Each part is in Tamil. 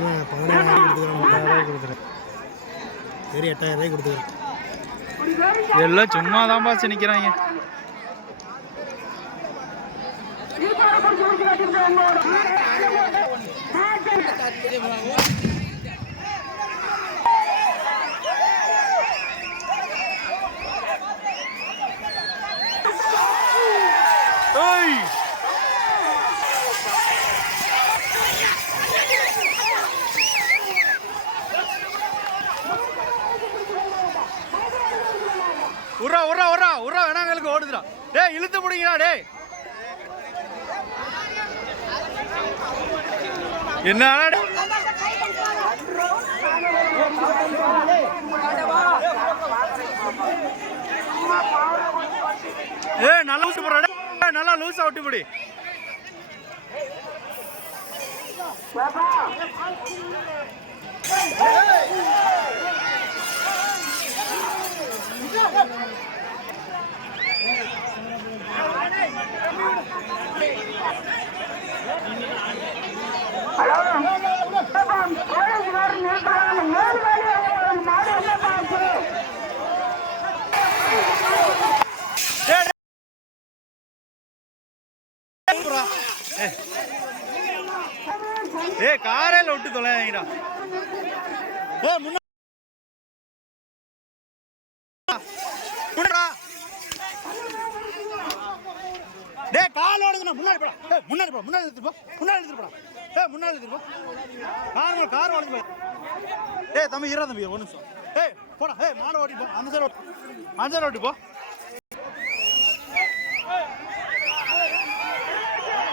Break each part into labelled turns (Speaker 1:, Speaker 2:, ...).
Speaker 1: பதினா- பதினாயிரம் கொடுத்துக்கிறேன் பத்தாயிரம் ரூபாய் கொடுத்துறேன் சரி எட்டாயிரம் ரூபாய் கொடுத்துக்கிறேன்.
Speaker 2: எல்லாம் சும்மா தான் பாச்சு நிற்கிறாங்க ஏய்! உர்றா உர்றா உர்றா உர்றா வேணாங்களுக்கு ஓடுதுடா. டேய் இழுத்து முடிங்கடா டேய். என்ன ஏ நல்லா லூஸ் போடுறா நல்லா லூஸா விட்டு போடி. டேய், ஏய். ஏய் காரையில விட்டு தொலைங்கடா ஏ முன்னா முன்னாடா. டேய் கால் ஓடுதுண்ணா. முன்னாடி போடா. முன்னாடி போடா முன்னாடி போ. முன்னாடி எடுத்து போடா. ஏய் முன்னாடி எடுத்து போ. கார் கார் ஓடுது போய் ஏய் தம்பி இரா தம்பி. ஒரு நிமிஷம். ஏய் போடா. ஏய் மாடு ஓடி போ. அந்த சைடு ஓட்டு அந்த சைடு ஓட்டி போ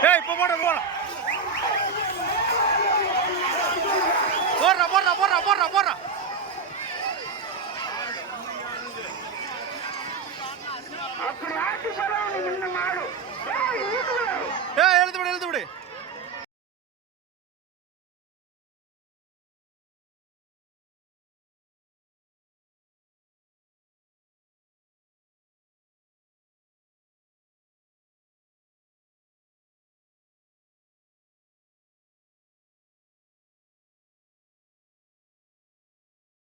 Speaker 2: ஏய் இப்போ போட போட. போடுற போடுற போடுற போடுற போடுற. அப்படி போடுறா சொல்ல